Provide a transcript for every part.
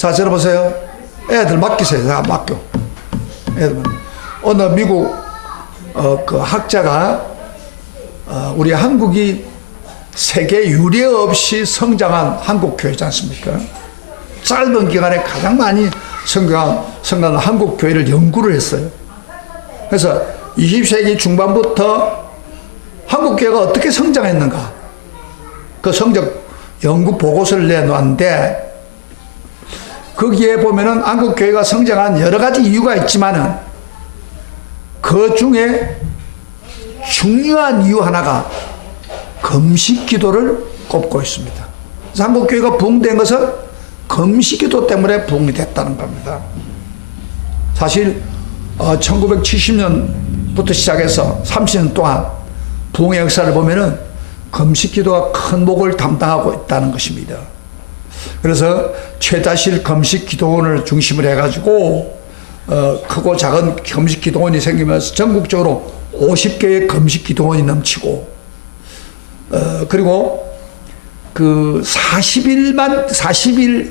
자, 들어보세요. 애들 맡기세요. 자, 맡겨. 애들. 어느 미국 그 학자가 우리 한국이 세계 유례 없이 성장한 한국 교회지 않습니까? 짧은 기간에 가장 많이 성장한 한국 교회를 연구를 했어요. 그래서 20세기 중반부터 한국 교회가 어떻게 성장했는가, 그 성적 연구 보고서를 내놓았는데, 거기에 보면은 한국 교회가 성장한 여러 가지 이유가 있지만은 그 중에 중요한 이유 하나가 금식 기도를 꼽고 있습니다. 그래서 한국 교회가 부흥된 것은 금식 기도 때문에 부흥이 됐다는 겁니다. 사실 1970년부터 시작해서 30년 동안 부흥의 역사를 보면은 금식 기도가 큰 목을 담당하고 있다는 것입니다. 그래서 최다실 금식 기도원을 중심으로 해가지고 크고 작은 금식 기도원이 생기면서 전국적으로 50개의 금식 기도원이 넘치고, 그리고 그 40일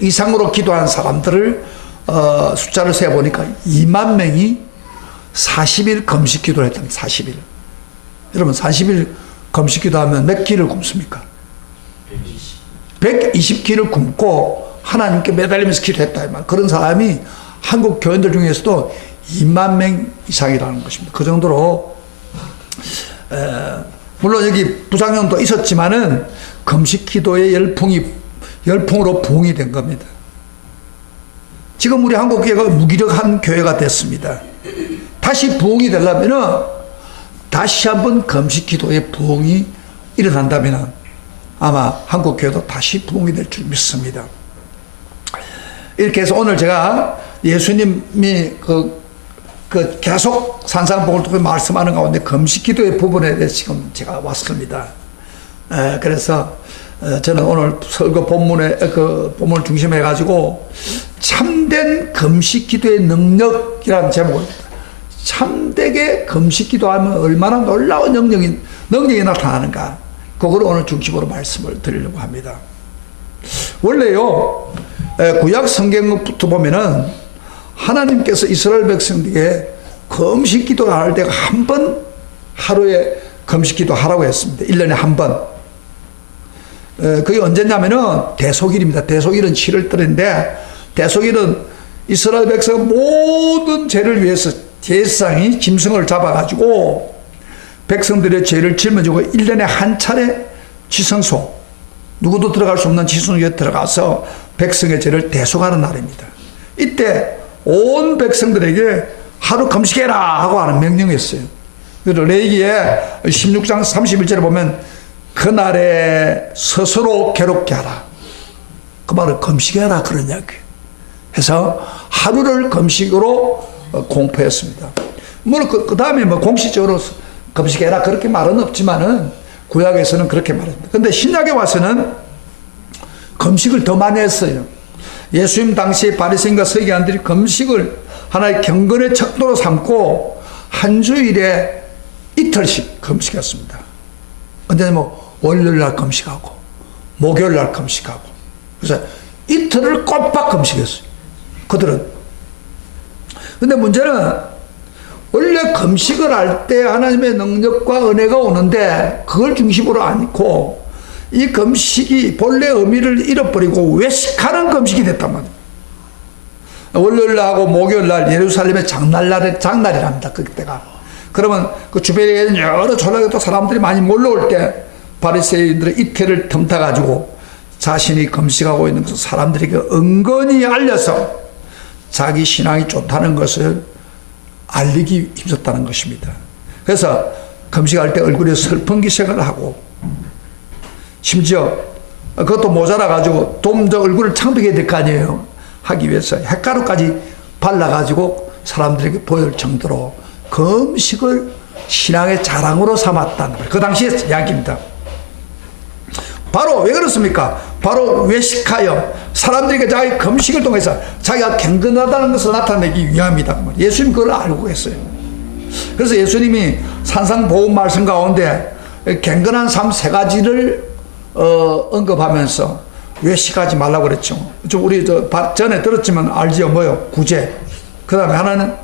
이상으로 기도한 사람들을 숫자를 세어보니까 2만 명이 40일 금식 기도를 했답니다. 40일. 여러분 40일 금식 기도하면 몇 끼를 굶습니까? 120끼를 굶고 하나님께 매달리면서 기도했다. 그런 사람이 한국 교인들 중에서도 2만 명 이상이라는 것입니다. 그 정도로 물론 여기 부작용도 있었지만은 금식 기도의 열풍으로 부흥이 된 겁니다. 지금 우리 한국 교회가 무기력한 교회가 됐습니다. 다시 부흥이 되려면은 다시 한번 금식 기도의 부흥이 일어난다면은 아마 한국 교회도 다시 부흥이 될 줄 믿습니다. 이렇게 해서 오늘 제가 예수님이 계속 산상복을 통해 말씀하는 가운데 금식 기도의 부분에 대해서 지금 제가 왔습니다. 그래서 저는 오늘 설교 본문을 중심해 가지고 참된 금식 기도의 능력이라는 제목입니다. 참되게 금식 기도하면 얼마나 놀라운 능력이 나타나는가, 그걸 오늘 중심으로 말씀을 드리려고 합니다. 원래요, 구약 성경부터 보면은 하나님께서 이스라엘 백성들에게 금식 기도를 할 때가 한 번, 하루에 금식 기도 하라고 했습니다. 1년에 한 번. 그게 언제냐면은 대속일입니다. 대속일은 7월달인데, 대속일은 이스라엘 백성 모든 죄를 위해서 제사장이 짐승을 잡아가지고 백성들의 죄를 짊어지고 1년에 한 차례 지성소, 누구도 들어갈 수 없는 지성소에 들어가서 백성의 죄를 대속하는 날입니다. 이때 온 백성들에게 하루 금식해라 하고 하는 명령이었어요. 그래서 레위기에 16장 31절에 보면 그날에 스스로 괴롭게 하라, 그 말을 금식해라 그런 이야기예요. 해서 하루를 금식으로 공포했습니다. 물론 그 다음에 뭐 공식적으로 금식해라 그렇게 말은 없지만은 구약에서는 그렇게 말합니다. 근데 신약에 와서는 금식을 더 많이 했어요. 예수님 당시에 바리새인과 서기관들이 금식을 하나의 경건의 척도로 삼고 한 주일에 이틀씩 금식했습니다. 언제냐면 월요일 날 금식하고 목요일 날 금식하고, 그래서 이틀을 꼬박 금식했어요, 그들은. 근데 문제는 원래 금식을 할 때 하나님의 능력과 은혜가 오는데 그걸 중심으로 않고 이 금식이 본래 의미를 잃어버리고 외식하는 금식이 됐단 말이에요. 월요일날하고 목요일날 예루살렘의 장날이랍니다. 그때가. 그러면 그 주변에 있는 여러 전락에 또 사람들이 많이 몰려올 때 바리새인들은 이태를 틈타가지고 자신이 금식하고 있는 것을 사람들에게 은근히 알려서 자기 신앙이 좋다는 것을 알리기 힘썼다는 것입니다. 그래서 금식할 때 얼굴에 슬픈 기색을 하고, 심지어 그것도 모자라가지고 좀 더 얼굴을 창백해야 될 거 아니에요. 하기 위해서 햇가루까지 발라가지고 사람들에게 보일 정도로 금식을 신앙의 자랑으로 삼았다는 거예요. 그 당시의 이야기입니다. 바로 왜 그렇습니까? 바로 외식하여 사람들에게 자기 금식을 통해서 자기가 경건하다는 것을 나타내기 위함이다. 예수님 그걸 알고 계셨어요. 그래서 예수님이 산상보훈 말씀 가운데 경건한 삶 세 가지를 언급하면서 외식하지 말라고 그랬죠. 우리 전에 들었지만 알지요? 뭐요? 구제. 그 다음에 하나는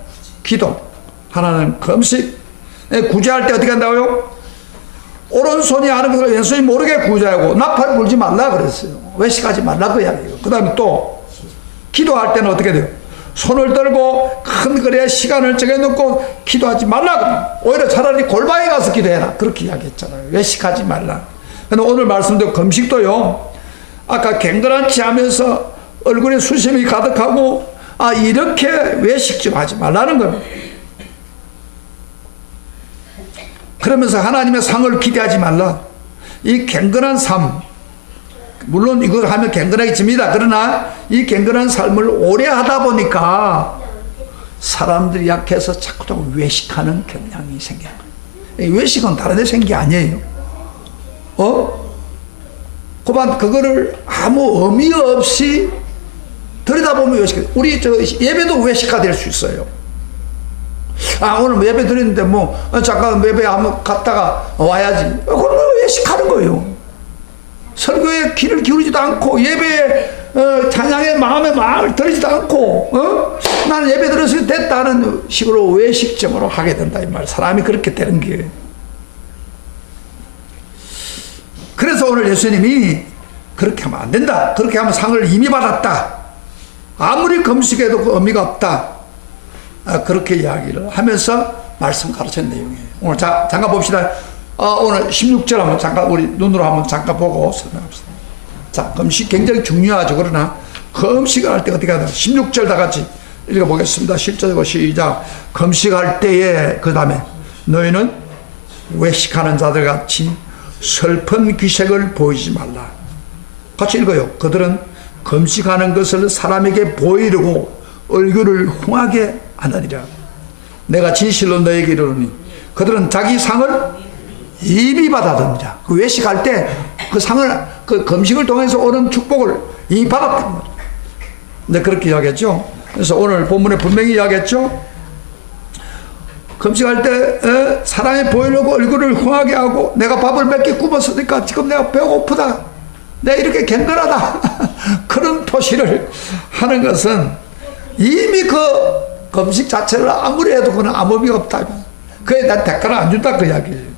기도. 하나는 금식. 구제할 때 어떻게 한다고요? 오른손이 하는 것을 왼손이 모르게 구제하고 나팔 불지 말라 그랬어요. 외식하지 말라 그 이야기예요. 그 다음에 또 기도할 때는 어떻게 돼요? 손을 들고 큰 거리에 시간을 정해놓고 기도하지 말라. 오히려 차라리 골방에 가서 기도해라. 그렇게 이야기했잖아요. 외식하지 말라. 근데 오늘 말씀도 금식도요. 아까 갱그란치 하면서 얼굴에 수심이 가득하고 이렇게 외식 좀 하지 말라는 겁니다. 그러면서 하나님의 상을 기대하지 말라. 이 갱근한 삶, 물론 이걸 하면 갱근하게 집니다. 그러나 이 갱근한 삶을 오래 하다 보니까 사람들이 약해서 자꾸 외식하는 경향이 생기는 거예요. 외식은 다른 데 생긴 게 아니에요. 그거를 아무 의미 없이 들여다보면 외식. 우리 예배도 외식화 될 수 있어요. 오늘 예배 드리는데 잠깐 예배 한번 갔다가 와야지. 그건 외식하는 거예요. 설교에 귀를 기울이지도 않고 예배에 찬양의 마음을 들이지도 않고 나는 예배 들었을 때 됐다 하는 식으로 외식적으로 하게 된다 이 말. 사람이 그렇게 되는 게. 그래서 오늘 예수님이 그렇게 하면 안 된다. 그렇게 하면 상을 이미 받았다. 아무리 금식해도 그 의미가 없다. 그렇게 이야기를 하면서 말씀 가르친 내용이에요. 오늘 잠깐 봅시다. 오늘 16절 한번 잠깐 우리 눈으로 한번 잠깐 보고 설명합시다. 자, 금식 굉장히 중요하죠. 그러나 금식을 할 때 어떻게 하냐. 16절 다 같이 읽어보겠습니다. 실제로 시작. 금식할 때에 그 다음에 너희는 외식하는 자들 같이 슬픈 기색을 보이지 말라. 같이 읽어요. 그들은 금식하는 것을 사람에게 보이려고 얼굴을 흉하게 하느니라. 내가 진실로 너에게 이르노니 그들은 자기 상을 이미 받았느니라. 그 외식할 때 그 상을 그 금식을 통해서 오는 축복을 이미 받았단 말이에요. 근데 그렇게 이야기했죠. 그래서 오늘 본문에 분명히 이야기했죠. 금식할 때 사람이 보이려고 얼굴을 흉하게 하고 내가 밥을 몇 개 굽었으니까 지금 내가 배고프다. 내가 이렇게 갱근하다. 그런 표시를 하는 것은 이미 그 금식 자체를 아무리 해도 그건 아무 의미가 없다. 그에 난 대가를 안 준다 그 이야기예요.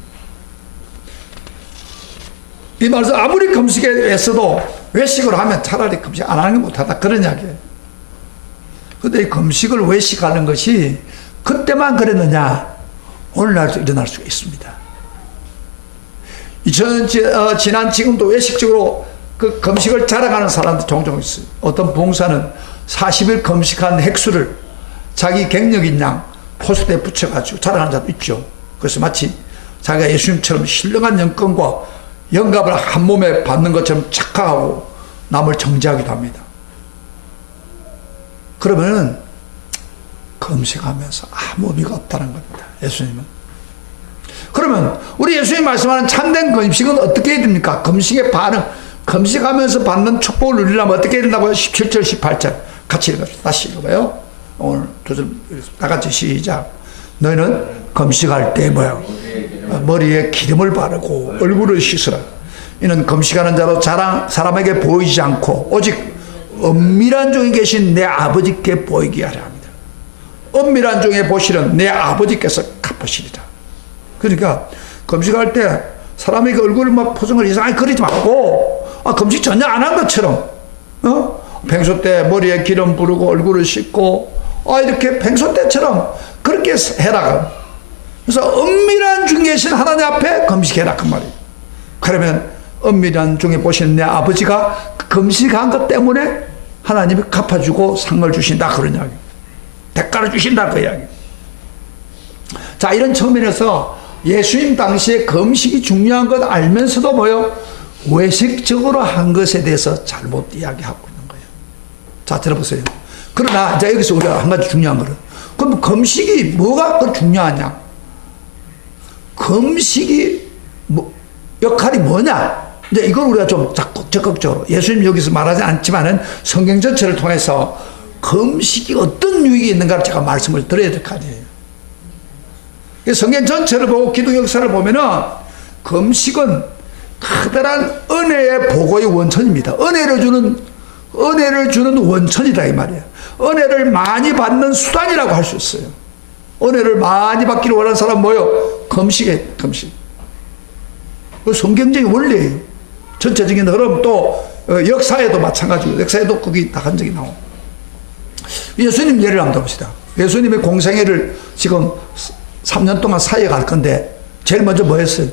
이 말에서 아무리 금식에 애써도 외식을 하면 차라리 금식 안 하는 게 못하다 그런 이야기예요. 근데 이 금식을 외식하는 것이 그때만 그랬느냐? 오늘날도 일어날 수가 있습니다. 지난 지금도 외식적으로 그 금식을 자랑하는 사람도 종종 있어요. 어떤 봉사는 40일 금식한 획수를 자기 갱년인 양 포스트에 붙여가지고 자랑하는 자도 있죠. 그래서 마치 자기가 예수님처럼 신령한 영권과 영감을 한 몸에 받는 것처럼 착각하고 남을 정죄하기도 합니다. 그러면은 금식하면서 아무 의미가 없다는 겁니다. 예수님은. 그러면 우리 예수님 말씀하는 참된 금식은 어떻게 해야 됩니까? 금식의 반응, 금식하면서 받는 축복을 누리려면 어떻게 해야 된다고요? 17절 18절 같이 읽어요. 다시 읽어봐요. 오늘 두 절 다 같이 시작. 너희는 금식할 때 머리에 기름을 바르고 얼굴을 씻으라. 이는 금식하는 자로 사람에게 보이지 않고 오직 은밀한 중에 계신 내 아버지께 보이게 하려 합니다. 은밀한 중에 보시는 내 아버지께서 갚으시리라. 그러니까 금식할 때 사람에게 얼굴을 표정을 이상하게 그리지 말고 금식 전혀 안 한 것처럼 평소 때 머리에 기름 부르고 얼굴을 씻고 이렇게 평소 때처럼 그렇게 해라. 그래서 은밀한 중에 계신 하나님 앞에 금식해라 그 말이에요. 그러면 은밀한 중에 보시는 내 아버지가 금식한 것 때문에 하나님이 갚아주고 상을 주신다 그런 이야기. 대가를 주신다 그 이야기. 자, 이런 측면에서 예수님 당시에 금식이 중요한 것 알면서도 외식적으로 한 것에 대해서 잘못 이야기하고 있는 거예요. 자, 들어보세요. 그러나 이제 여기서 우리가 한 가지 중요한 거는 그럼 금식이 뭐가 그 중요하냐? 금식이 역할이 뭐냐? 이제 이걸 우리가 좀 적극적으로 예수님 여기서 말하지 않지만은 성경 전체를 통해서 금식이 어떤 유익이 있는가를 제가 말씀을 드려야 될 거 아니에요. 성경 전체를 보고 기독 역사를 보면은 금식은 커다란 은혜의 보고의 원천입니다. 은혜를 주는 원천이다 이 말이에요. 은혜를 많이 받는 수단이라고 할 수 있어요. 은혜를 많이 받기를 원하는 사람 뭐요? 금식이에요. 금식. 그 성경적인 원리예요. 전체적인 흐름 또 역사에도 마찬가지고 역사에도 거기 다 한 적이 나오고. 예수님 예를 한번 봅시다. 예수님의 공생애를 지금 3년 동안 사이에 갈 건데 제일 먼저 뭐 했어요?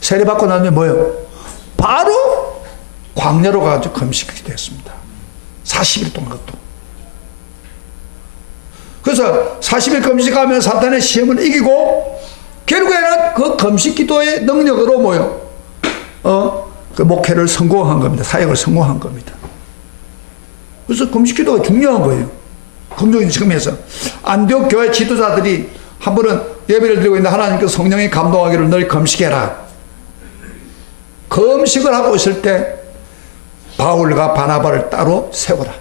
세례받고 나면 뭐예요? 바로 광야로 가가지고 금식하게 됐습니다. 40일 동안 그것도. 그래서 40일 금식하면 사탄의 시험을 이기고 결국에는 그 금식 기도의 능력으로 뭐요? 그 목회를 성공한 겁니다. 사역을 성공한 겁니다. 그래서 금식 기도가 중요한 거예요. 긍정적인 측면에서. 안디옥 교회 지도자들이 한 번은 예배를 드리고 있는데 하나님께서 성령이 감동하기를 너희 금식해라. 금식을 하고 있을 때 바울과 바나바를 따로 세워라.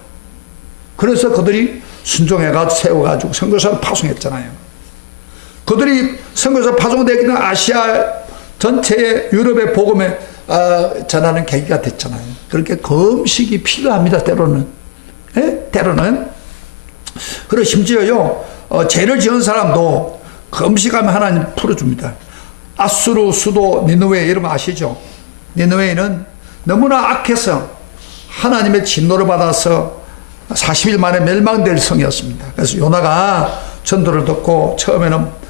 그래서 그들이 순종해가지고 세워가지고 선교사를 파송했잖아요. 그들이 선교사 파송되기는 아시아 전체의 유럽의 복음에 전하는 계기가 됐잖아요. 그렇게 금식이 필요합니다. 때로는. 예? 때로는. 그리고 심지어요 죄를 지은 사람도 금식하면 하나님 풀어줍니다. 아수르 수도 니느웨 여러분 아시죠? 니느웨는 너무나 악해서 하나님의 진노를 받아서 40일 만에 멸망될 성이었습니다. 그래서 요나가 전도를 듣고 처음에는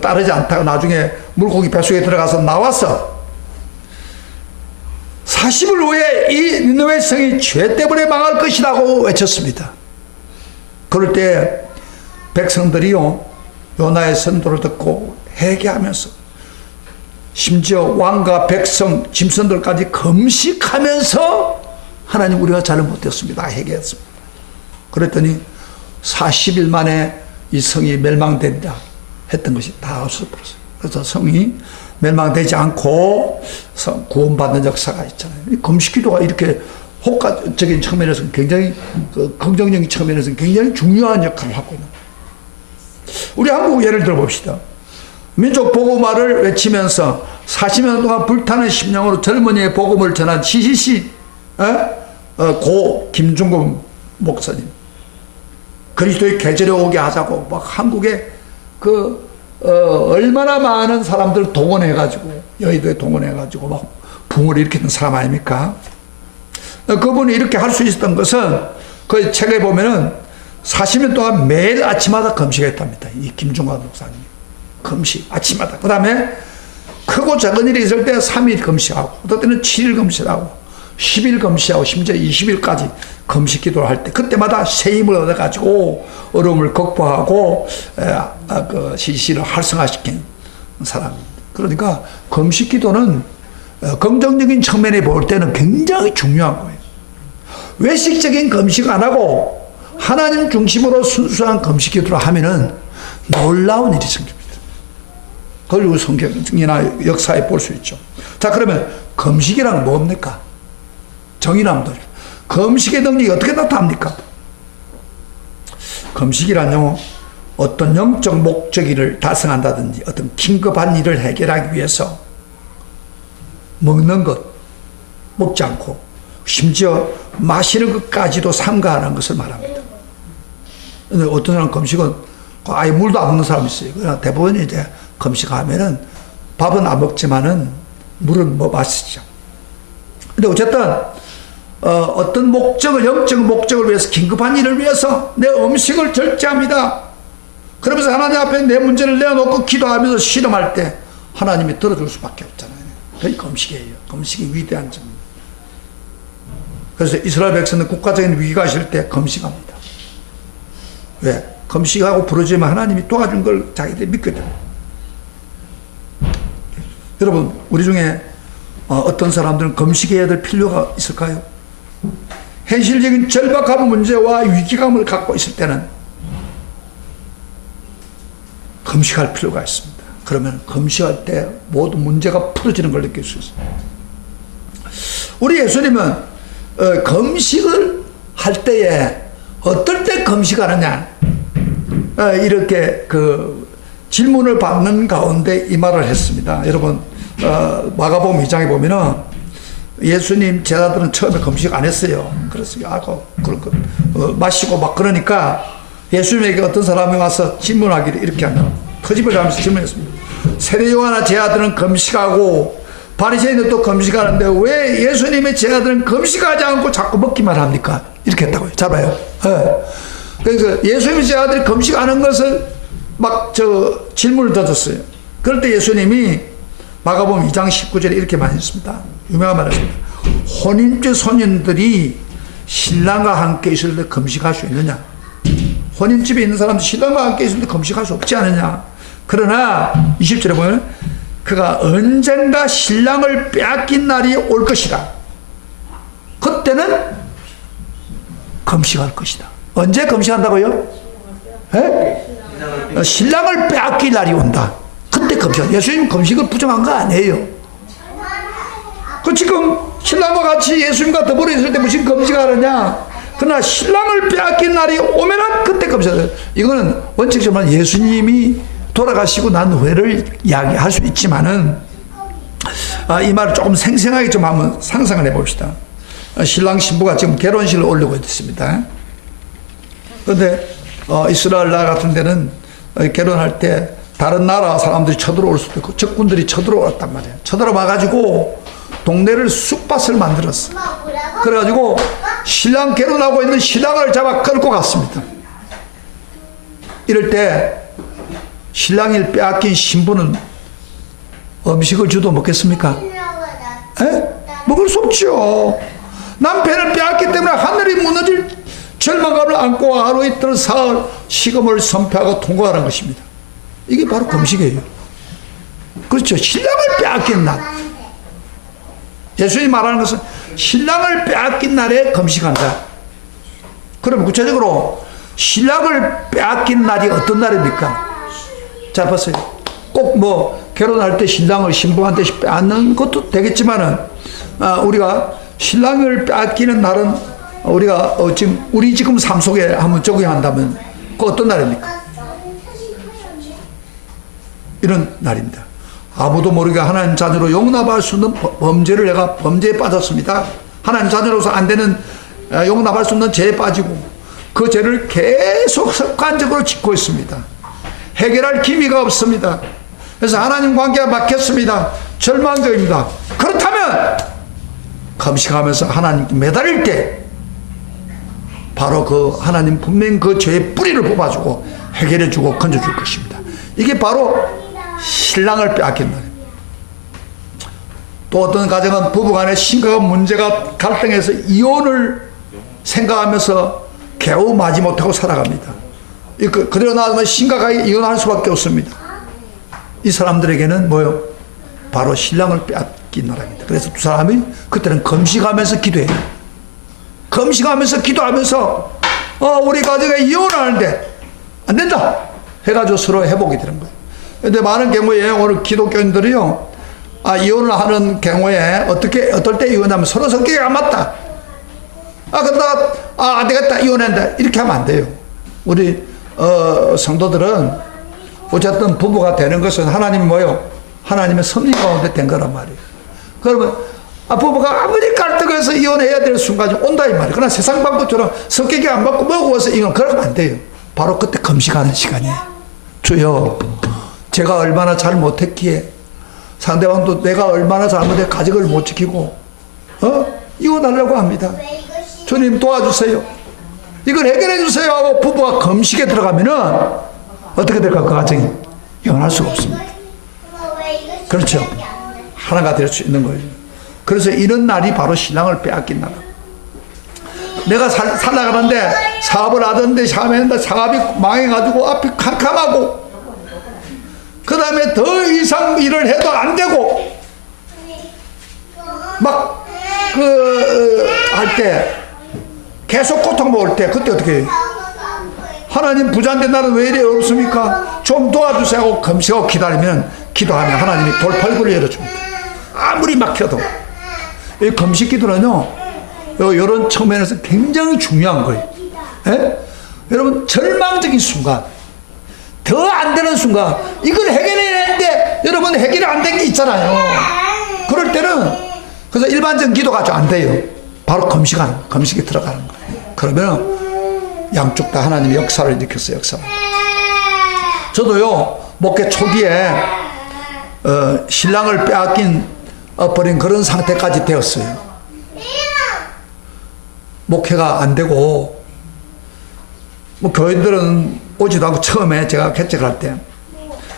따르지 않다가 나중에 물고기 뱃속에 들어가서 나와서 40일 후에 이 니느웨 성이 죄 때문에 망할 것이라고 외쳤습니다. 그럴 때 백성들이요 요나의 선도를 듣고 회개하면서 심지어 왕과 백성 짐승들까지 금식하면서 하나님 우리가 잘못했습니다 회개했습니다. 그랬더니 40일 만에 이 성이 멸망된다 했던 것이 다 없어버렸어요. 그래서 성이 멸망되지 않고 구원받는 역사가 있잖아요. 금식기도가 이렇게 효과적인 측면에서는 굉장히 긍정적인 측면에서는 굉장히 중요한 역할을 하고 있는 거예요. 우리 한국 예를 들어 봅시다. 민족 복음화를 외치면서 40년 동안 불타는 심령으로 젊은이의 복음을 전한 CCC 고 김중근 목사님 그리스도의 계절에 오게 하자고 막 한국에 얼마나 많은 사람들 동원해가지고 여의도에 동원해가지고 막 붕을 일으키는 사람 아닙니까? 그분이 이렇게 할 수 있었던 것은 그 책에 보면은 40년 동안 매일 아침마다 금식했답니다. 이 김중관 목사님 금식 아침마다. 그 다음에 크고 작은 일이 있을 때 3일 금식하고 어떨 때는 7일 금식하고 10일 금식하고 심지어 20일까지 금식 기도를 할 때 그때마다 새 힘을 얻어가지고 어려움을 극복하고 그 시시를 활성화시킨 사람입니다. 그러니까 금식 기도는 긍정적인 측면에 볼 때는 굉장히 중요한 거예요. 외식적인 금식 안 하고 하나님 중심으로 순수한 금식 기도를 하면은 놀라운 일이 생깁니다. 그걸 우리 성경이나 역사에 볼 수 있죠. 자, 그러면 금식이란 뭡니까? 정의남들. 금식의 능력이 어떻게 나타납니까? 금식이란요, 어떤 영적 목적을 달성한다든지 어떤 긴급한 일을 해결하기 위해서 먹는 것, 먹지 않고 심지어 마시는 것까지도 삼가하는 것을 말합니다. 근데 어떤 사람은 금식은 아예 물도 안 먹는 사람이 있어요. 그러나 대부분 이제 금식하면은 밥은 안 먹지만은 물은 뭐 마시죠. 근데 어쨌든 어떤 목적을, 영적 목적을 위해서, 긴급한 일을 위해서 내 음식을 절제합니다. 그러면서 하나님 앞에 내 문제를 내어놓고 기도하면서 실험할 때 하나님이 들어줄 수밖에 없잖아요. 그게 금식이에요. 금식이 위대한 점입니다. 그래서 이스라엘 백성은 국가적인 위기가 있을 때 금식합니다. 왜? 금식하고 부르짖으면 하나님이 도와준 걸 자기들이 믿거든요. 여러분, 우리 중에 어떤 사람들은 금식해야 될 필요가 있을까요? 현실적인 절박한 문제와 위기감을 갖고 있을 때는 금식할 필요가 있습니다. 그러면 금식할 때 모든 문제가 풀어지는 걸 느낄 수 있습니다. 우리 예수님은 금식을 할 때에 어떨 때 금식하느냐 이렇게 그 질문을 받는 가운데 이 말을 했습니다. 여러분 마가복음 2장에 보면은 예수님 제자들은 처음에 금식 안 했어요. 그래서 마시고 막 그러니까 예수님에게 어떤 사람이 와서 질문하기를 이렇게 하면 터집을 하면서 질문했습니다. 세례 요한의 제자들은 금식하고 바리새인들도 금식하는데 왜 예수님의 제자들은 금식하지 않고 자꾸 먹기만 합니까? 이렇게 했다고요. 잘 봐요. 그래서 예수님의 제자들이 금식하는 것을 막 질문을 던졌어요. 그럴 때 예수님이 마가복음 2장 19절에 이렇게 말했습니다. 유명한 말이었습니다. 혼인죄 소년들이 신랑과 함께 있을 때 금식할 수 있느냐? 혼인집에 있는 사람들 신랑과 함께 있을 때 금식할 수 없지 않느냐? 그러나 20절에 보면 그가 언젠가 신랑을 빼앗긴 날이 올 것이다. 그때는 금식할 것이다. 언제 금식한다고요? 신랑을 빼앗길 날이 온다. 그때 금식. 예수님 금식을 부정한 거 아니에요. 그 지금 신랑과 같이 예수님과 더불어 있을 때 무슨 금식하느냐? 그러나 신랑을 빼앗긴 날이 오면은 그때 금식해요. 이거는 원칙적으로 예수님이 돌아가시고 난 후에를 이야기할 수 있지만은 이 말을 조금 생생하게 좀 한번 상상을 해봅시다. 신랑 신부가 지금 결혼식을 올리고 있습니다. 그런데 이스라엘 나라 같은 데는 결혼할 때 다른 나라 사람들이 쳐들어올 수도 있고 적군들이 쳐들어왔단 말이에요. 쳐들어와가지고 동네를 쑥밭을 만들었어. 그래가지고 신랑 결혼하고 있는 신랑을 잡아 끌고 갔습니다. 이럴 때 신랑을 빼앗긴 신부는 음식을 주도 먹겠습니까? 먹을 수 없죠. 남편을 빼앗기 때문에 하늘이 무너질 절망감을 안고 하루 이틀 사흘 식음을 선포하고 통과하는 것입니다. 이게 바로 금식이에요. 그렇죠. 신랑을 빼앗긴 날. 예수님이 말하는 것은 신랑을 빼앗긴 날에 금식한다. 그럼 구체적으로 신랑을 빼앗긴 날이 어떤 날입니까? 자, 보세요. 꼭 뭐 결혼할 때 신랑을 신부한테 빼앗는 것도 되겠지만은 우리가 신랑을 빼앗기는 날은 우리가 우리 지금 삶 속에 한번 적용한다면 그 어떤 날입니까? 이런 날입니다. 아무도 모르게 하나님 자녀로 용납할 수 없는 범죄를 내가 범죄에 빠졌습니다. 하나님 자녀로서 안 되는 용납할 수 없는 죄에 빠지고 그 죄를 계속 습관적으로 짓고 있습니다. 해결할 기미가 없습니다. 그래서 하나님 관계가 막혔습니다. 절망적입니다. 그렇다면 금식하면서 하나님께 매달릴 때 바로 그 하나님 분명 그 죄의 뿌리를 뽑아주고 해결해주고 건져줄 것입니다. 이게 바로 신랑을 빼앗긴 날입니다. 또 어떤 가정은 부부간에 심각한 문제가 갈등해서 이혼을 생각하면서 겨우 마지 못하고 살아갑니다. 그대로 나가면 심각하게 이혼할 수밖에 없습니다. 이 사람들에게는 뭐요? 바로 신랑을 빼앗긴 나라입니다. 그래서 두 사람이 그때는 금식하면서 기도해요. 금식하면서 기도하면서 우리 가정에 이혼하는데 안 된다 해가지고 서로 회복이 되는 거예요. 근데 많은 경우에 오늘 기독교인들이요, 이혼을 하는 경우에 어떨 때 이혼하면 서로 성격이 안 맞다. 그러다가 안 되겠다 이혼한다 이렇게 하면 안 돼요. 우리 성도들은 어쨌든 부부가 되는 것은 하나님이 뭐요? 하나님의 섭리 가운데 된 거란 말이에요. 그러면 부부가 아무리 갈등해서 이혼해야 될 순간이 온다 이 말이에요. 그러나 세상 방법처럼 성격이 안 맞고 먹어서 이건 그러면 안 돼요. 바로 그때 금식하는 시간이에요. 주여, 제가 얼마나 잘못했기에 상대방도 내가 얼마나 잘못해 가족을 못 지키고 이혼하려고 합니다. 주님 도와주세요. 이걸 해결해 주세요 하고 부부가 금식에 들어가면은 어떻게 될까? 그 가정이 이혼할 수가 없습니다. 그렇죠. 하나가 될 수 있는 거예요. 그래서 이런 날이 바로 신랑을 빼앗긴 날. 내가 살아가는데 사업을 하던데 사업했는데 사업이 망해가지고 앞이 캄캄하고 그 다음에 더 이상 일을 해도 안 되고 막 할 때 계속 고통 먹을 때 그때 어떻게 해요? 하나님 부자인데 나는 왜 이래 어렵습니까? 좀 도와주세요 하고 금식하고 기도하면 하나님이 돌팔구를 열어줍니다. 아무리 막혀도 이 금식 기도는요 이런 측면에서 굉장히 중요한 거예요. 여러분 절망적인 순간 더 안 되는 순간 이걸 해결해야 되는데 여러분 해결이 안 된 게 있잖아요. 그럴 때는 그래서 일반적인 기도가 좀 안 돼요. 바로 금식에 들어가는 거예요. 그러면 양쪽 다 하나님의 역사를 일으켰어요. 역사를. 저도요 목회 초기에 신랑을 빼앗긴 버린 그런 상태까지 되었어요. 목회가 안 되고 뭐 교인들은 오지도 않고 처음에 제가 개척을 할 때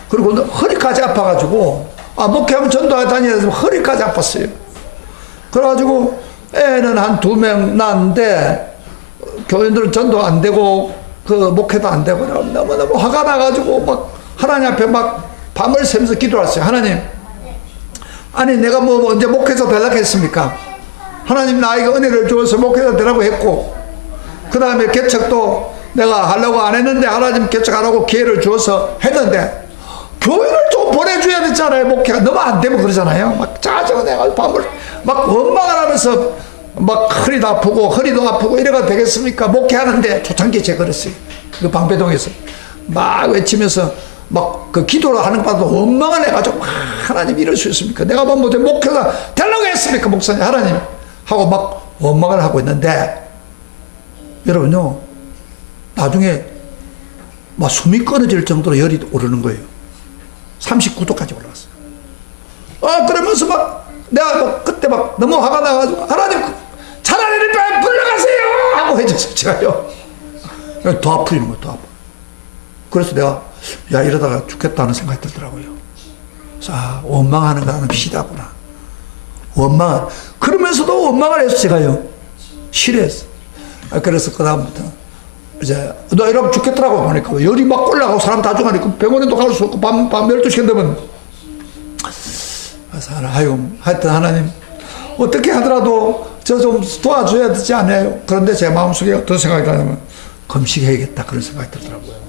그리고 허리까지 아파가지고 목회하면 전도하고 다니면서 허리까지 아팠어요. 그래가지고 애는 한 2명 낳았는데 교인들은 전도 안 되고 그 목회도 안 되고 너무너무 화가 나가지고 막 하나님 앞에 막 밤을 새면서 기도했어요. 하나님, 아니 내가 뭐 언제 목회자 되려고 했습니까? 하나님 나에게 은혜를 주어서 목회자 되라고 했고 그 다음에 개척도 내가 하려고 안 했는데 하나님 개척하라고 기회를 주어서 했는데 교회를 좀 보내줘야 되잖아요. 목회가 너무 안 되면 그러잖아요. 막 짜증 내가 밤을 막 원망을 하면서 막 허리도 아프고 이래가 되겠습니까? 목회하는데 초창기에 제가 그랬어요. 그 방배동에서 막 외치면서 막 그 기도를 하는 것보다 원망을 해가지고 하나님 이럴 수 있습니까? 내가 뭐 못해 목회가 되려고 했습니까? 목사님 하나님 하고 막 원망을 하고 있는데 여러분요 나중에 막 숨이 끊어질 정도로 열이 오르는 거예요. 39도까지 올라갔어요. 그러면서 막 내가 막 그때 막 너무 화가 나가지고 하나님 차라리 빨리 불러가세요 하고 해줬어요. 제가요 더 아프리는 거예요. 더 아파. 그래서 내가 이러다가 죽겠다는 생각이 들더라고요. 그래서 원망하는 거는 시다구나. 그러면서도 원망을 해서 제가요 싫어했어. 그래서 그 다음부터 이제 너 이러면 죽겠더라고 보니까 열이 막 올라가고 사람 다 죽으니까 병원에도 갈 수 없고 밤 12시간 되면 그래서 하여튼 하나님 어떻게 하더라도 저 좀 도와줘야 되지 않아요? 그런데 제 마음속에 어떤 생각이 드냐면 금식해야겠다 그런 생각이 들더라고요.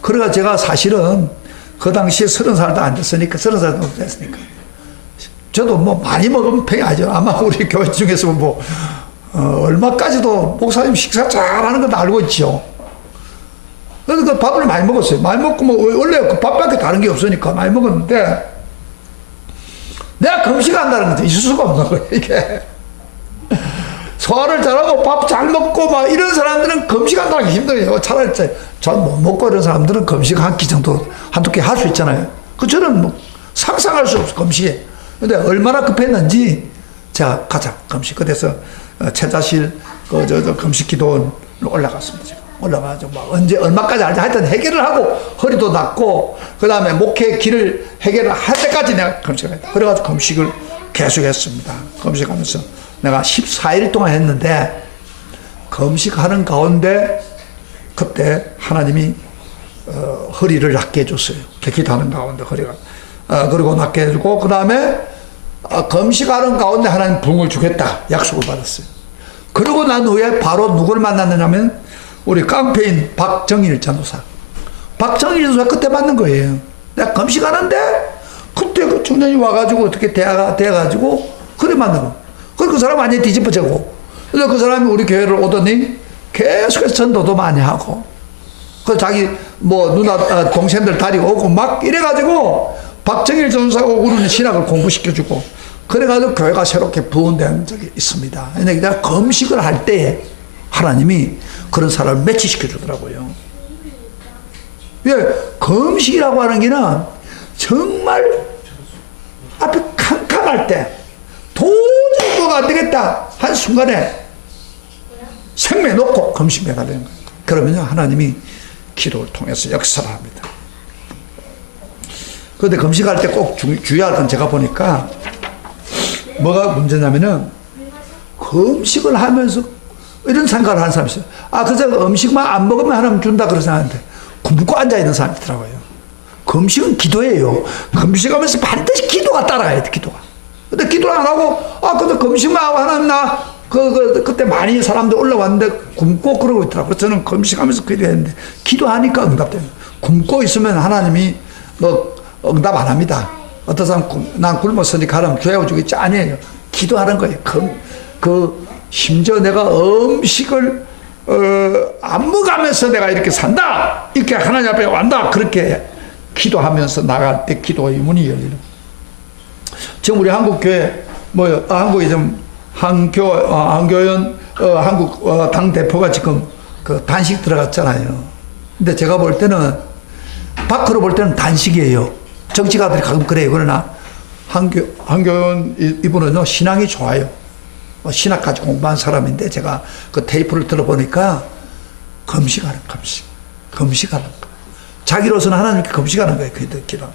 그래가 제가 사실은 그 당시에 30살도 안 됐으니까 30살도 됐으니까 저도 뭐 많이 먹으면 팽하죠. 아마 우리 교회 중에서 뭐 얼마까지도 목사님 식사 잘하는 건 알고 있죠. 그래서 그 밥을 많이 먹었어요. 많이 먹고 뭐 원래 그 밥밖에 다른 게 없으니까 많이 먹었는데 내가 금식한다는 건데 있을 수가 없는 거예요. 이게 소화를 잘하고 밥 잘 먹고 막 이런 사람들은 금식한다는 게 힘들어요. 차라리 잘 못 먹고 이런 사람들은 금식 한 끼 정도 한두 끼 할 수 있잖아요. 저는 뭐 상상할 수 없어 금식에. 근데 얼마나 급했는지 제가 가자 금식. 그래서 최자실 금식 기도원 올라갔습니다. 제가 올라가서 막 언제 얼마까지 할지 하여튼 해결을 하고 허리도 낫고 그 다음에 목회 길을 해결을 할 때까지 내가 금식을 했다. 그래가지고 금식을 계속했습니다. 금식하면서 내가 14일 동안 했는데 금식하는 가운데 그때 하나님이 허리를 낫게 해줬어요. 기도하는 가운데 허리가 그리고 낫게 해주고 그 다음에 금식하는 가운데 하나님 부흥을 주겠다 약속을 받았어요. 그러고 난 후에 바로 누구를 만났느냐면 우리 깡패인 박정일 전도사. 박정일 전도사 그때 만난 거예요. 내가 금식하는데 그때 그 청년이 와가지고 어떻게 돼가지고 그래 만난 거. 그리고 그 사람 완전히 뒤집어지고 그래서 그 사람이 우리 교회를 오더니 계속해서 전도도 많이 하고 그 자기 뭐 누나 동생들 다리고 오고 막 이래가지고 박정일 전도사가 우리는 신학을 공부시켜주고 그래가지고 교회가 새롭게 부흥된 적이 있습니다. 근데 내가 금식을 할 때에 하나님이 그런 사람을 매치시켜 주더라고요. 왜 금식이라고 하는 게는 정말 앞에 캄캄할 때 도저히 뭐가 안 되겠다 한 순간에 생명 놓고 금식해야 되는 거예요. 그러면 하나님이 기도를 통해서 역사를 합니다. 그런데 금식할 때 꼭 주의할 건 제가 보니까 뭐가 문제냐면은 금식을 하면서 이런 생각을 하는 사람이 있어요. 그저 음식만 안 먹으면 하나님 준다 그런 생각하는데 굶고 앉아있는 사람이 있더라고요. 금식은 기도예요. 금식하면서 반드시 기도가 따라가야 돼. 기도가. 근데 기도를 안 하고 근데 금식만 하고 하나님 나 그때 많이 사람들 올라왔는데 굶고 그러고 있더라고요. 저는 금식하면서 기도했는데 기도하니까 응답되는 거예요. 굶고 있으면 하나님이 너 응답 안 합니다. 어떤 사람 난 굶었으니까 하나님 죄어주겠지 아니에요. 기도하는 거예요. 심지어 내가 음식을 안 먹으면서 내가 이렇게 산다 이렇게 하나님 앞에 왔다 그렇게 기도하면서 나갈 때 기도의 문이 열리는. 지금 우리 한국 교회 한국에 좀 한교연 한국 당 대표가 지금 그 단식 들어갔잖아요. 근데 제가 볼 때는 밖으로 볼 때는 단식이에요. 정치가들이 가끔 그래요. 그러나 한교연 이분은요 신앙이 좋아요. 신학까지 공부한 사람인데 제가 그 테이프를 들어보니까 금식하는 거. 자기로서는 하나님께 금식하는 거예요. 기도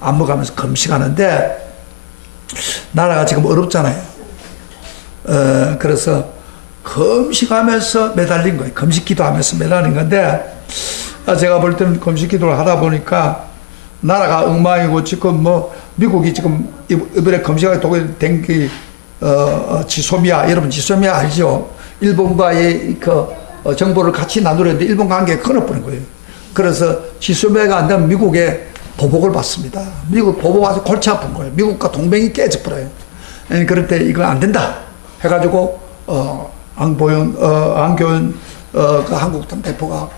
안 먹으면서 금식하는데 나라가 지금 어렵잖아요. 그래서 금식하면서 매달린 거예요. 금식 기도하면서 매달린 건데 제가 볼 때는 금식 기도를 하다 보니까 나라가 엉망이고 지금 미국이 지금 이번에 금식하게 독일 댕기 지소미아, 여러분 지소미아 알죠? 일본과의 그 정보를 같이 나누려는데 일본 관계가 끊어버린 거예요. 그래서 지소미아가 안 되면 미국에 보복을 받습니다. 미국 보복 와서 골치 아픈 거예요. 미국과 동맹이 깨져버려요. 그럴 때 이거 안 된다 해가지고 안교연 그 한국당 대표가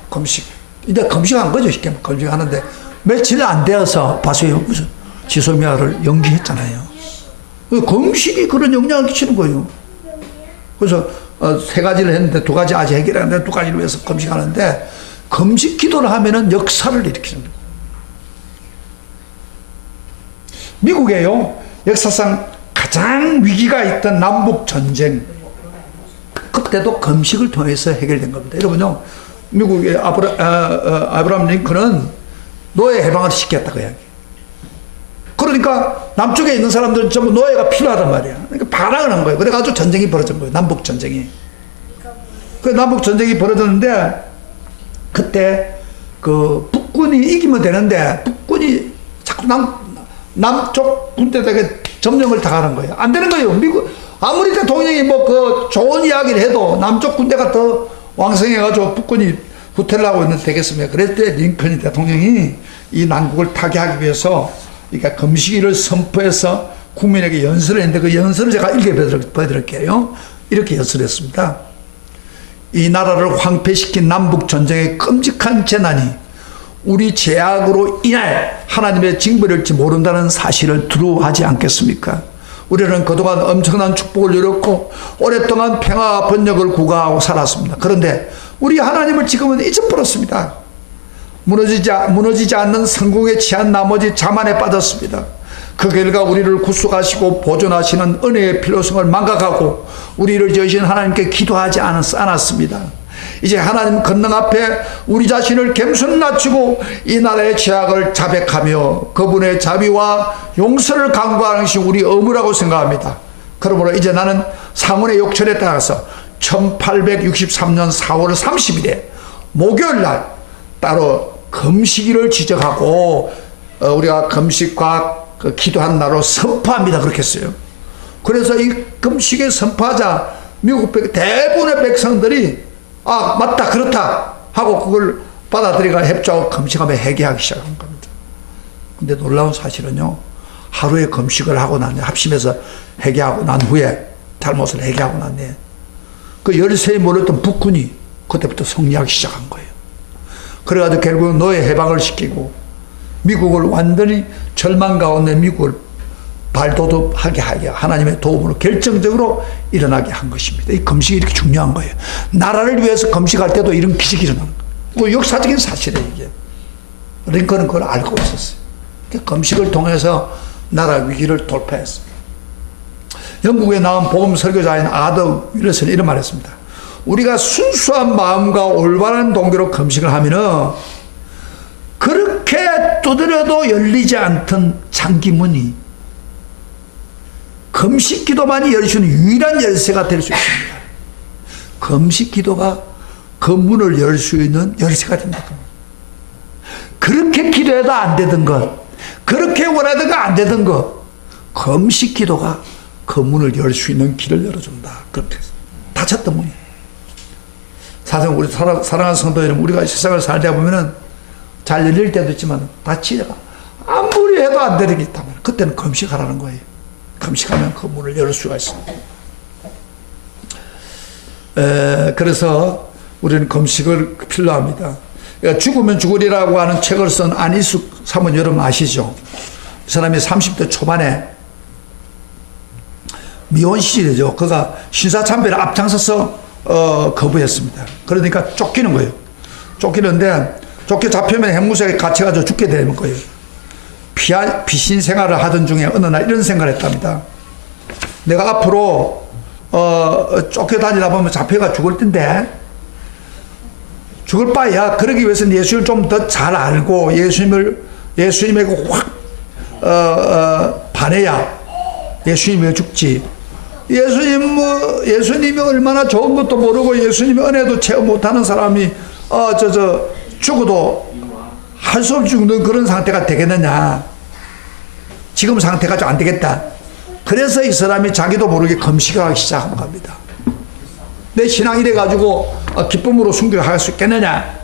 이제 금식한 거죠. 쉽게 금식하는데 며칠 안 되어서 봐서요 무슨 지소미아를 연기했잖아요. 금식이 그런 영향을 끼치는 거예요. 그래서 세 가지를 했는데 두 가지 아직 해결하는데 두 가지를 위해서 금식하는데 금식 기도를 하면은 역사를 일으키는 거예요. 미국에요 역사상 가장 위기가 있던 남북 전쟁 그때도 금식을 통해서 해결된 겁니다. 여러분요 미국의 아브라함 링컨은 노예 해방을 시켰다 그 이야기. 그러니까 남쪽에 있는 사람들은 전부 노예가 필요하단 말이야. 그러니까 반항을 한 거예요. 그래가지고 전쟁이 벌어진 거예요. 남북 전쟁이. 그 남북 전쟁이 벌어졌는데 그때 그 북군이 이기면 되는데 북군이 자꾸 남쪽 군대에게 점령을 당하는 거예요. 안 되는 거예요. 미국 아무리 대통령이 그 좋은 이야기를 해도 남쪽 군대가 더 왕성해가지고 북군이 후퇴를 하고 있는데 되겠습니까? 그럴 때 링컨이 대통령이 이 난국을 타개하기 위해서 그러니까 금식일을 선포해서 국민에게 연설을 했는데 그 연설을 제가 읽어드릴게요. 이렇게 연설했습니다. 이 나라를 황폐시킨 남북전쟁의 끔찍한 재난이 우리 죄악으로 인할 하나님의 징벌일지 모른다는 사실을 두려워하지 않겠습니까? 우리는 그동안 엄청난 축복을 누렸고 오랫동안 평화와 번영을 구가하고 살았습니다. 그런데 우리 하나님을 지금은 잊어버렸습니다. 무너지지 않는 성공에 취한 나머지 자만에 빠졌습니다. 그 결과 우리를 구속하시고 보존하시는 은혜의 필요성을 망각하고 우리를 지으신 하나님께 기도하지 않았습니다. 이제 하나님 권능 앞에 우리 자신을 겸손히 낮추고 이 나라의 죄악을 자백하며 그분의 자비와 용서를 간구하는 것이 우리 의무라고 생각합니다. 그러므로 이제 나는 상원의 욕설에 따라서 1863년 4월 30일에 목요일날 따로 금식일을 지적하고 우리가 금식과 그 기도한 날로 선포합니다. 그렇게 했어요. 그래서 이 금식에 선포하자 미국 대부분의 백성들이 맞다 그렇다 하고 그걸 받아들이고 협조하고 금식하며 회개하기 시작한 겁니다. 근데 놀라운 사실은요 하루에 금식을 하고 합심해서 회개하고 난 후에 잘못을 회개하고 난 뒤에 그 열세에 몰렸던 북군이 그때부터 승리하기 시작한 거예요. 그래가지고 결국은 노예 해방을 시키고 미국을 완전히 절망 가운데 미국을 발돋움하게 하게 하나님의 도움으로 결정적으로 일어나게 한 것입니다. 이 금식이 이렇게 중요한 거예요. 나라를 위해서 금식할 때도 이런 기적이 일어나는 거예요. 역사적인 사실이에요. 이게. 링컨은 그걸 알고 있었어요. 금식을 통해서 나라 위기를 돌파했습니다. 영국에 나온 복음 설교자인 아더 윌슨이 이런 말을 했습니다. 우리가 순수한 마음과 올바른 동기로 금식을 하면은 그렇게 두드려도 열리지 않던 장기문이 금식 기도만이 열 수 있는 유일한 열쇠가 될 수 있습니다. 금식 기도가 그 문을 열 수 있는 열쇠가 됩니다. 그렇게 기도해도 안 되던 것, 그렇게 원하다가 안 되던 것, 금식 기도가 그 문을 열 수 있는 길을 열어준다. 그렇게 닫혔던 문이. 사실 우리 사랑하는 성도 여러분, 우리가 세상을 살다 보면은 잘 열릴 때도 있지만 닫히다가 아무리 해도 안 되는 게 있다면 그때는 금식하라는 거예요. 금식하면 그 문을 열 수가 있습니다. 그래서 우리는 금식을 필요합니다. 죽으면 죽으리라고 하는 책을 쓴 안희숙 사모님 여러분 아시죠? 이 사람이 30대 초반에 미혼 시절이죠. 그가 신사참배를 앞장서서 거부했습니다. 그러니까 쫓기는 거예요. 쫓기는데 쫓겨 잡히면 핵무소에 갇혀가지고 죽게 되는 거예요. 피신 생활을 하던 중에 어느 날 이런 생각을 했답니다. 내가 앞으로 쫓겨다니다 보면 잡혀가 죽을 텐데 죽을 바에야 그러기 위해서는 예수님을 좀 더 잘 알고 예수님에게 확 반해야 예수님이 죽지. 예수님이 얼마나 좋은 것도 모르고 예수님의 은혜도 체험 못하는 사람이 죽어도 할 수 없이 죽는 그런 상태가 되겠느냐. 지금 상태가 좀 안 되겠다. 그래서 이 사람이 자기도 모르게 금식을 하기 시작한 겁니다. 내 신앙 이래가지고 기쁨으로 순교할 수 있겠느냐.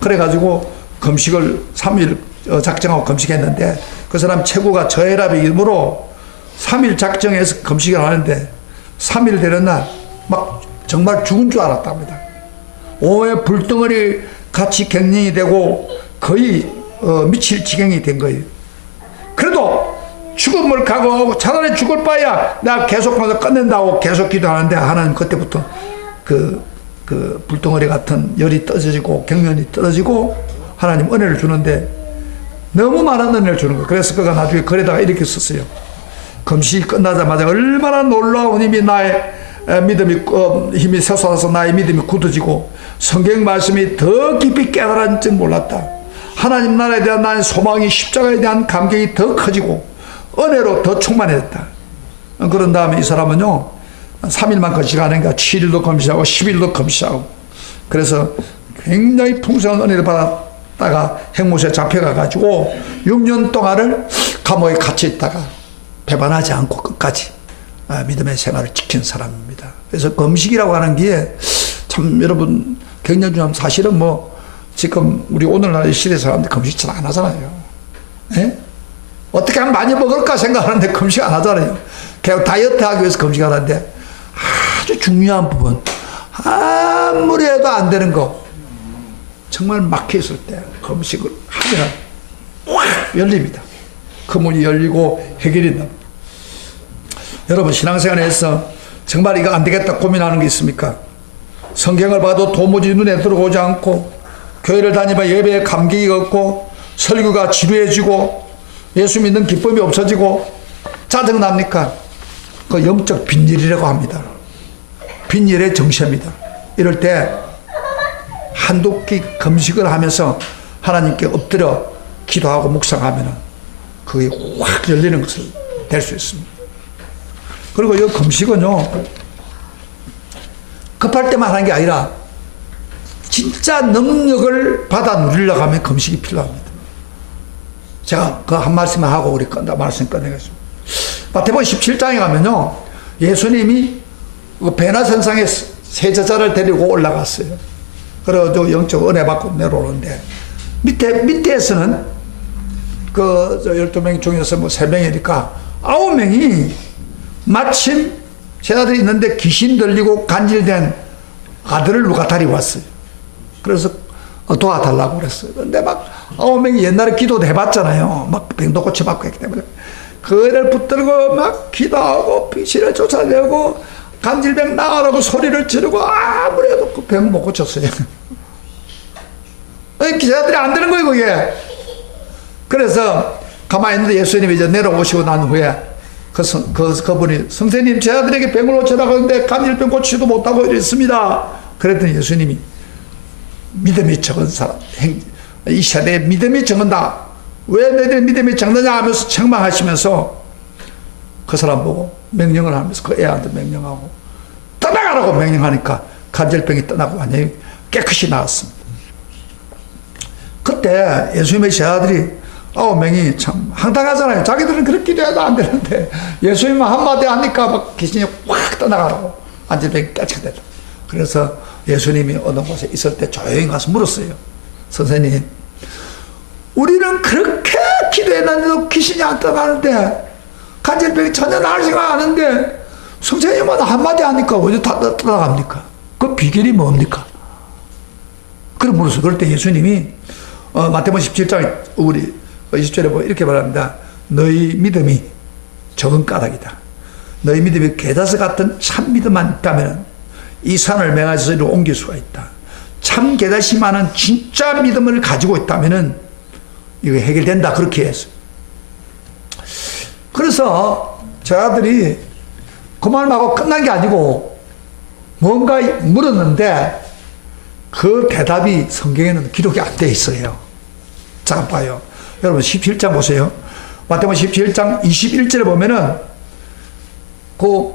그래가지고 금식을 3일 작정하고 금식했는데 그 사람 최고가 저혈압의 이름으로 3일 작정해서 금식을 하는데 3일 되는 날 막 정말 죽은 줄 알았답니다. 오해 불덩어리 같이 갱년이 되고 거의 미칠 지경이 된 거예요. 그래도 죽음을 각오하고 차라리 죽을 바야 내가 계속해서 끝낸다고 계속 기도하는데 하나님 그때부터 그 불덩어리 같은 열이 떨어지고 갱년이 떨어지고 하나님 은혜를 주는데 너무 많은 은혜를 주는 거예요. 그래서 그가 나중에 글에다가 이렇게 썼어요. 금식이 끝나자마자 얼마나 놀라운 힘이 나의 힘이 솟아서 나의 믿음이 굳어지고 성경 말씀이 더 깊이 깨달은 줄 몰랐다. 하나님 나라에 대한 나의 소망이 십자가에 대한 감격이 더 커지고 은혜로 더 충만해졌다. 그런 다음에 이 사람은요 3일만 금식하니까 7일도 금식하고 10일도 금식하고 그래서 굉장히 풍성한 은혜를 받았다가 핵무소에 잡혀가 가지고 6년 동안을 감옥에 갇혀 있다가 배반하지 않고 끝까지 믿음의 생활을 지킨 사람입니다. 그래서 금식이라고 하는 게 참 여러분 굉장히 중요한 사실은 지금 우리 오늘날 시대 사람들 금식 잘 안 하잖아요. 예? 어떻게 하면 많이 먹을까 생각하는데 금식 안 하잖아요. 그냥 다이어트 하기 위해서 금식 하는데 아주 중요한 부분 아무리 해도 안 되는 거 정말 막혀있을 때 금식을 하면 확 열립니다. 그 문이 열리고 해결이 납니다. 여러분 신앙생활에서 정말 이거 안 되겠다 고민하는 게 있습니까? 성경을 봐도 도무지 눈에 들어오지 않고 교회를 다니면 예배에 감격이 없고 설교가 지루해지고 예수 믿는 기쁨이 없어지고 짜증납니까? 그 영적 빈일이라고 합니다. 빈일의 정체입니다. 이럴 때 한두 끼 금식을 하면서 하나님께 엎드려 기도하고 묵상하면 그게 확 열리는 것을 될 수 있습니다. 그리고 이 금식은요 급할 때만 하는 게 아니라 진짜 능력을 받아 누리려고 하면 금식이 필요합니다. 제가 그 한 말씀만 하고 우리 말씀 끝내겠습니다. 마태복음 17장에 가면요 예수님이 베나선상에 세 제자를 데리고 올라갔어요. 그래서 영적 은혜 받고 내려오는데 밑에서는 그 12명 중에서 3명이니까 9명이 마침 제자들이 있는데 귀신 들리고 간질된 아들을 누가 데리고 왔어요. 그래서 도와달라고 그랬어요. 근데 막 9명이 옛날에 기도도 해봤잖아요. 막 병도 고쳐받고 했기 때문에 그 애를 붙들고 막 기도하고 귀신을 쫓아내고 간질병 나가라고 소리를 지르고 아무래도 그 병 못 고쳤어요. 기자들이 안 되는 거예요 그게. 그래서 가만히 있는데 예수님이 이제 내려오시고 난 후에 그분이 선생님 제 아들에게 병을 고쳐나가는데 간질병 고치지도 못하고 이랬습니다. 그랬더니 예수님이 믿음이 적은 사람 이 세대에 믿음이 적은다. 왜 너희들 믿음이 적느냐 하면서 책망하시면서 그 사람 보고 명령을 하면서 그 애한테 명령하고 떠나가라고 명령하니까 간질병이 떠나고 완전히 깨끗이 나았습니다. 그때 예수님의 제자들이 9명이 참 황당하잖아요. 자기들은 그렇게 기도해도 안 되는데 예수님은 한마디 하니까 막 귀신이 확 떠나가라고 간질병이 깨끗이 됐다. 그래서 예수님이 어느 곳에 있을 때 조용히 가서 물었어요. 선생님 우리는 그렇게 기도했는데도 귀신이 안 떠나가는데 간질병이 전혀 나을 생각 안 하는데 선생님은 한마디 하니까 왜 다 떠나갑니까? 그 비결이 뭡니까? 그런 물었어요. 그럴 때 예수님이 마태복음 17장 우리 20절에 뭐 이렇게 말합니다. 너희 믿음이 적은 까닭이다. 너희 믿음이 게다스 같은 참 믿음만 있다면 이 산을 맹하여서 이리로 옮길 수가 있다. 참 게다시 많은 진짜 믿음을 가지고 있다면은 이거 해결된다. 그렇게 했어요. 그래서 저 아들이 그 말하고 끝난 게 아니고 뭔가 물었는데 그 대답이 성경에는 기록이 안 돼 있어요. 자, 봐요. 여러분 17장 보세요. 마태복음 17장 21절에 보면은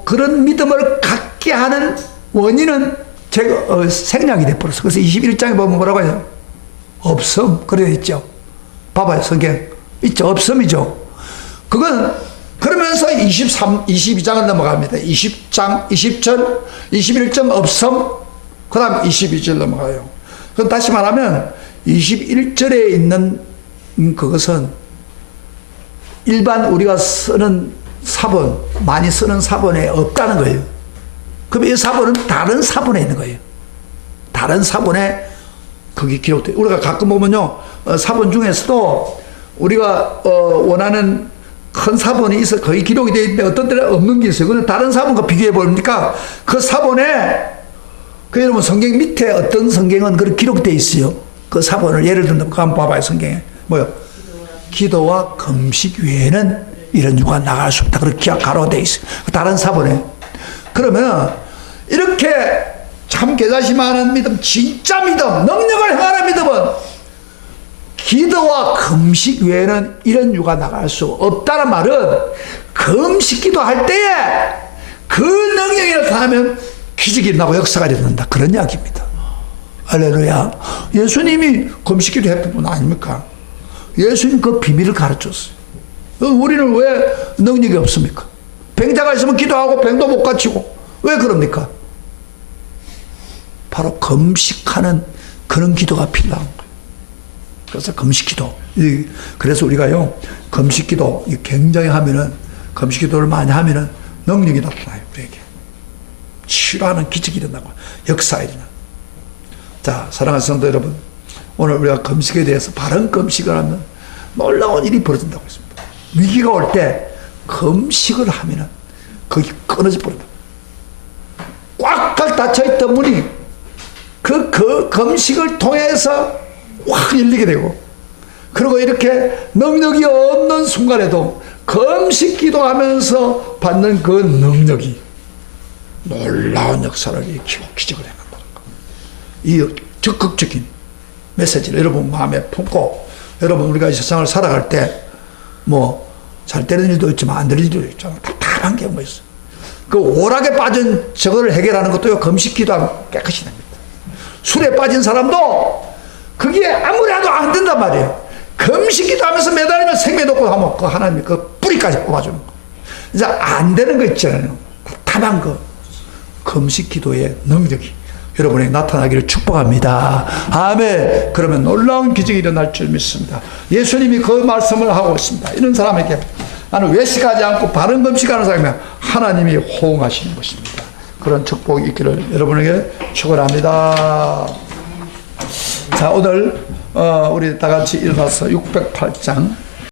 그런 믿음을 갖게 하는 원인은 제가 생략이 돼버렸어. 그래서 21장에 보면 뭐라고 해요? 없음. 그래 있죠. 봐봐요. 성경 있죠. 없음이죠. 그건 그러면서 22장을 넘어갑니다. 20장, 20절, 21점 없음, 그 다음 22절 넘어가요. 그럼 다시 말하면 21절에 있는 그것은 일반 우리가 쓰는 사본, 많이 쓰는 사본에 없다는 거예요. 그럼 이 사본은 다른 사본에 있는 거예요. 다른 사본에 그게 기록돼요. 우리가 가끔 보면요, 사본 중에서도 우리가 원하는 큰 사본이 있어 거의 기록이 되어 있는데 어떤 때는 없는 게 있어요. 그런데 다른 사본과 비교해 보니까 그 사본에 그 여러분 성경 밑에 어떤 성경은 그렇게 기록되어 있어요. 그 사본을 예를 들면 그거 한번 봐봐요. 성경에 뭐요? 기도와 금식 외에는 이런 유가 나갈 수 없다. 그렇게 가로되어 있어요. 다른 사본에. 그러면 이렇게 참 개자심하는 믿음, 진짜 믿음, 능력을 행하는 믿음은 기도와 금식 외에는 이런 유가 나갈 수 없다는 말은 금식 기도할 때에 그 능력이 나타나면 기적이 일어나고 역사가 일어난다. 그런 이야기입니다. 할렐루야. 예수님이 금식 기도 했던 분 아닙니까? 예수님 그 비밀을 가르쳤어요. 우리는 왜 능력이 없습니까? 병자가 있으면 기도하고 병도 못 고치고 왜 그럽니까? 바로 금식하는 그런 기도가 필요한 거예요. 그래서 금식기도. 그래서 우리가요, 금식기도 굉장히 하면은, 금식기도를 많이 하면은 능력이 나타나요, 우리에게. 치료하는 기적이 일어나고, 역사가 일어나고. 자, 사랑하는 성도 여러분. 오늘 우리가 금식에 대해서 바른 금식을 하면 놀라운 일이 벌어진다고 했습니다. 위기가 올 때 금식을 하면은 거기 끊어져 버린다. 꽉꽉 닫혀있던 문이 그 금식을 통해서 확 열리게 되고, 그리고 이렇게 능력이 없는 순간에도 금식 기도하면서 받는 그 능력이 놀라운 역사를 일으키고 기적을 행한다는 것. 이 적극적인 메시지를 여러분 마음에 품고, 여러분 우리가 이 세상을 살아갈 때 뭐 잘 되는 일도 있지만 안 되는 일도 있잖아. 답답한 경우가 있어. 그 오락에 빠진 저거를 해결하는 것도요, 금식 기도하면 깨끗이 됩니다. 술에 빠진 사람도 그게 아무리 해도 안 된단 말이에요. 금식 기도하면서 매달리면 생매놓고 하면 그 하나님이 그 뿌리까지 뽑아주는 거. 이제 안 되는 거 있잖아요. 답답한 거. 금식 기도의 능력이 여러분에게 나타나기를 축복합니다. 아멘. 그러면 놀라운 기적이 일어날 줄 믿습니다. 예수님이 그 말씀을 하고 있습니다. 이런 사람에게 나는 외식하지 않고 바른 금식하는 사람이면 하나님이 호응하시는 것입니다. 그런 축복이 있기를 여러분에게 축원합니다. 자, 오늘 우리 다 같이 일어나서 608장